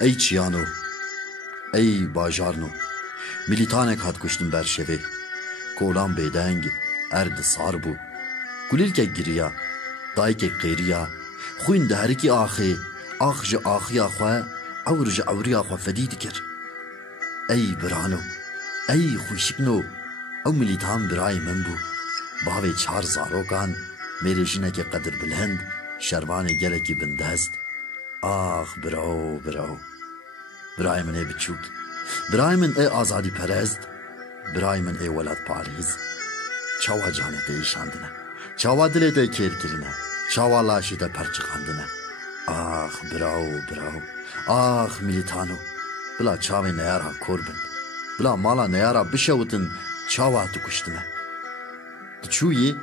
ای چیانو ای باجارنو ملیتانک هات کشتن بر شوی کولان بیدنگ ارد سار بو گلیل که گریا دای که قیریا خوین دهری کی آخی آخ جا آخی آخوا اور جا اوری آخوا فدید کر ای برانو ای خوشکنو او ملیتان برای من بو باوی چار زاروکان میری جنک قدر بلند شروان گلکی بندست آخ براو براو برای من ای بچوک برای من ای آزادی پرست برای من ای ولد پاریز چاوا جانت ایشاندنه چاوا دلت ای کیر کرنه چاوا لاشت پرچقاندنه آخ براو براو آخ ملیتانو بلا چاوی نیارا کوربن بلا مالا نیارا بشوتن چاوا تکشتنه چویی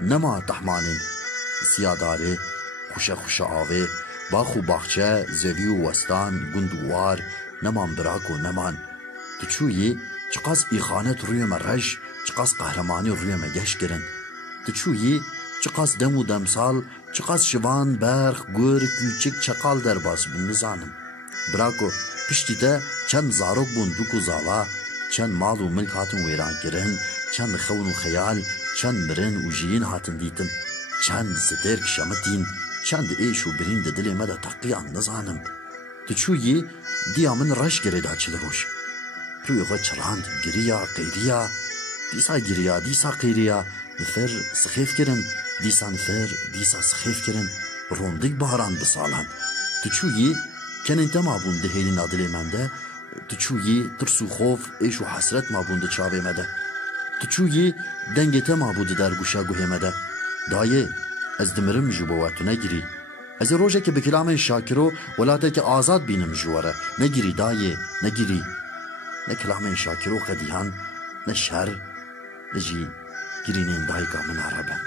نما تحمانین سیاداره خوشه خوشه آوه باخو باخچه زوی و وستان گندوار نمان براکو نمان تچویی چقاس ایخانت روی مرش چقاس قهرمانی روی مگش گرن تچویی چقاس دم و دمسال چقاس شوان برخ گور küçük çakal derbas bindizanım براکو پشتی ده چند زاروک بندوک و زالا چند مال و ملک هاتن ویران گرن چند خون و خیال چند برن و جیین هاتن دیتن چند سترک شمتین چند ایش و برین ده دل مده تقیان نزانم تچویی دیا من رش گریدا چل روش روی غو چراند گریا قیریا دیسا گریا دیسا قیریا نفر سخیف کرن دیسا نفر دیسا سخیف کرن روندک باران بسالان تچویی کنن تما بون ده هیلین adile mende تچویی ترس و خوف ایش و حسرت ما بون ده چاوه مده تچویی دنگ تما بود در گوشه گوه مده دایه از دمرم جبو تو نگیری از روزه که بکلام شاکرو ولاته که آزاد بینم جواره نگیری دایه نگیری نه کلام شاکرو قدیان نه شر نجی گرینین دایگا من عربن